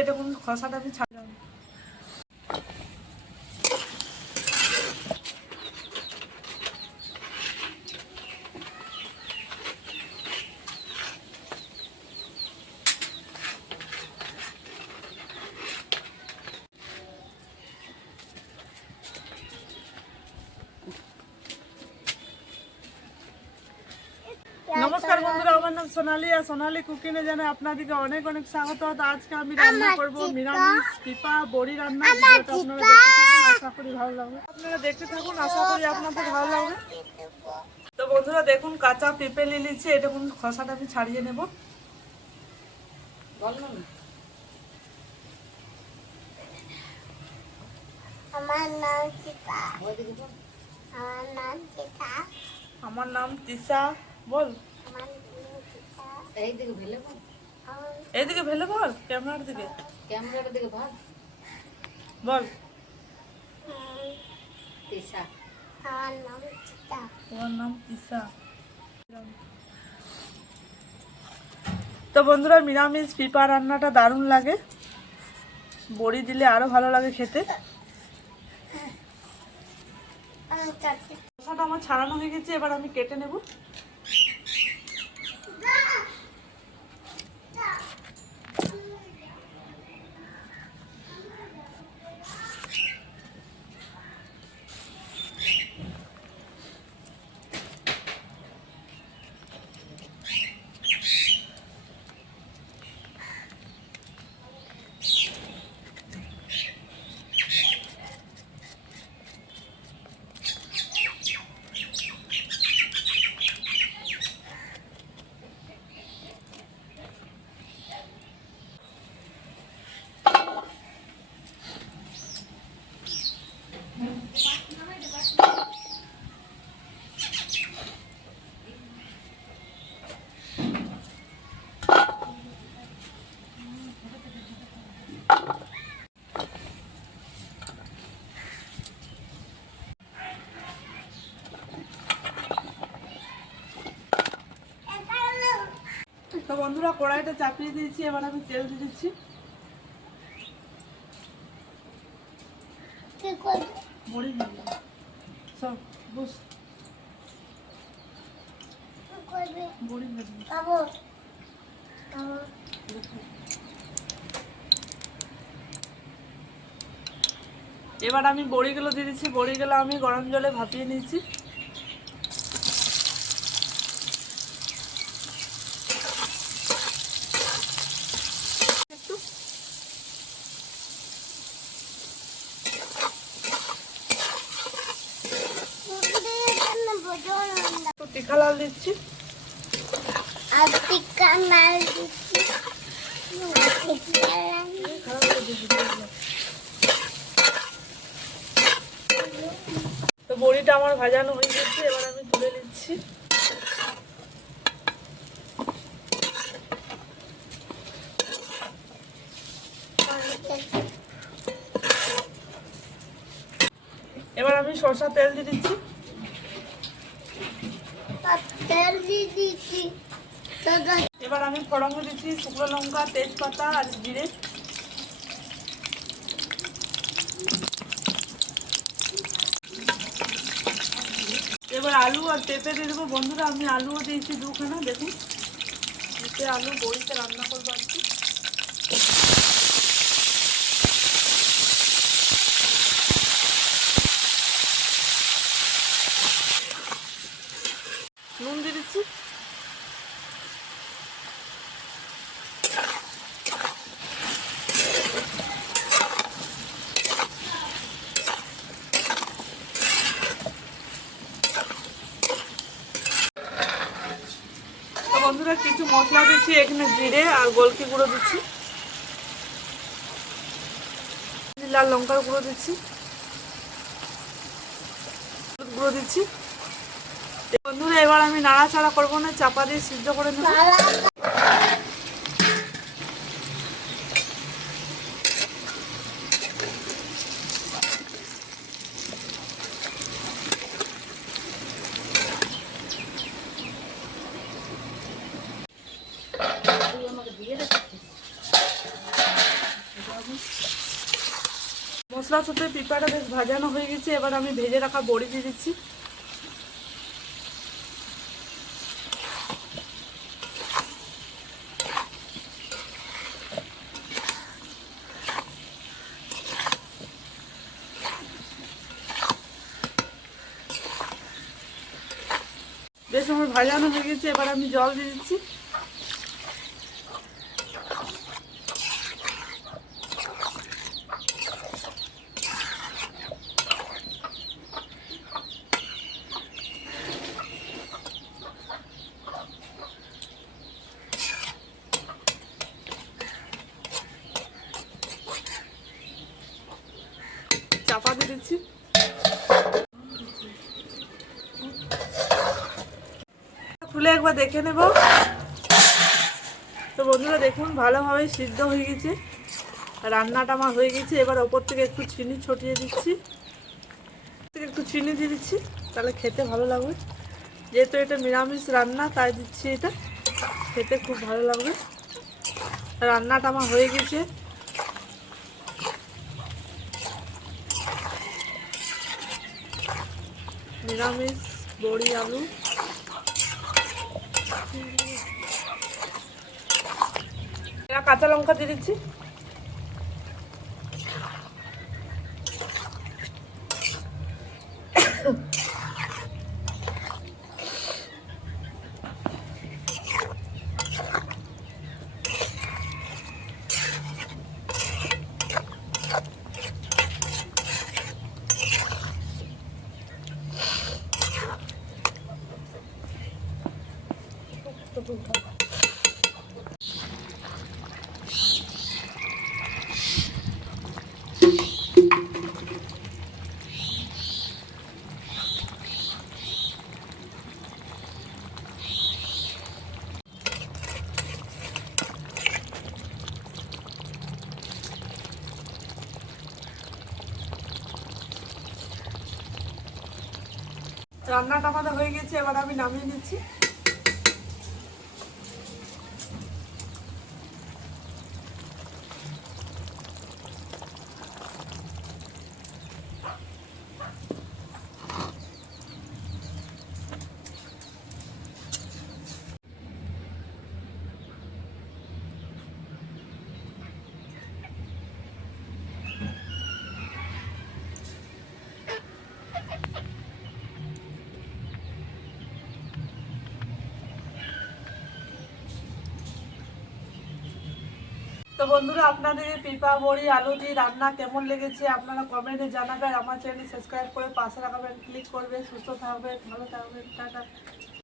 এটা কোন খসাটা আমি ছাড়লাম। নমস্কার বন্ধুরা, আমার নাম সোনালি আর সোনালি কুকিংয়ে জানাই আপনাদেরকে অনেক অনেক স্বাগত। আজকে আমি রান্না করব নিরামিষ পিপা বড়ি রান্না। আপনারা দেখতে থাকুন, আশা করি আপনাদের ভালো লাগবে। তো বন্ধুরা দেখুন, কাঁচা পেঁপে নিয়ে নিচ্ছি। এটা কোন খসাটা আমি ছাড়িয়ে নেব। আমার নাম তিশা। বল এইদিকে ভেলে বল, ক্যামেরার দিকে বল। তোমার নাম তিশা। তো বন্ধুরা, নিরামিষ পিপা রান্নাটা দারুণ লাগে, বড়ি দিলে আরো ভালো লাগে খেতে। খোসাটা আমার ছাড়ানো হয়ে গেছে, এবার আমি কেটে নেব। তো বন্ধুরা, কড়াইটা চাপিয়ে দিয়েছি, এবার আমি তেল দিয়ে দিচ্ছি। এবার আমি বড়িগুলো দিয়ে দিচ্ছি। বড়িগুলো আমি গরম জলে ভাপিয়ে নিয়েছি। টিকা লাল দিচ্ছি আর টিকা লাল দিচ্ছি। তো বড়িটা আমার ভাজানো হয়ে গেছে, এবার আমি তুলে নিচ্ছি। এবার আমি সরষা তেল দিয়ে দিচ্ছি। এবার আমি ফোড়ন দিচ্ছি শুকনো লঙ্কা, তেজপাতা আর জিরে। এবার আলু আর পেঁপে দিয়ে দেবো। বন্ধুরা, আমি আলুও দিয়েছি দুখানা। দেখুন, পেঁপে আলু বড়িতে রান্না করবো আর কি। নুন দিয়ে দিচ্ছি। বন্ধুরা, কিছু মশলা দিচ্ছি এখানে, জিরে আর গোলকি গুঁড়ো দিচ্ছি, লাল লঙ্কার গুঁড়ো দিচ্ছি, গুঁড়ো দিচ্ছি। বন্ধুরা, এবার আমি নাড়াচাড়া করবো না, চাপা দিয়ে সিদ্ধ করে নেব। চামচ। মশলার সাথে পিঁপাটা বেশ ভাজানো হয়ে গেছে, এবার আমি ভেজে রাখা বড়ি দিয়ে দিচ্ছি। বেশ আমার ভাজানো হয়ে গেছে, এবার আমি জল দিয়ে দিচ্ছি। চাপা দিয়ে দিচ্ছি। খুলে একবার দেখে নেব। তো বন্ধুরা দেখুন ভালোভাবে সিদ্ধ হয়ে গেছে, রান্নাটা আমার হয়ে গেছে। এবার ওপর থেকে একটু চিনি ছড়িয়ে দিচ্ছি, একটু চিনি দিয়ে দিচ্ছি, তাহলে খেতে ভালো লাগবে। যেহেতু এটা নিরামিষ রান্না তাই দিচ্ছি, এটা খেতে খুব ভালো লাগবে। রান্নাটা আমার হয়ে গেছে। নিরামিষ বড়ি আলু। কাঁচা লঙ্কা দিয়ে দিচ্ছি। রান্নাটা আমাদের হয়ে গেছে, এবার আমি নামিয়ে নিচ্ছি। তো বন্ধুরা আপনাদের এই পিপা বড়ি আলু দিয়ে রান্না কেমন লেগেছে আপনারা কমেন্টে জানাবেন। আমার চ্যানেল সাবস্ক্রাইব করে পাশে রাখবেন, ক্লিক করবেন। সুস্থ থাকবেন, ভালো থাকবেন, টাটা।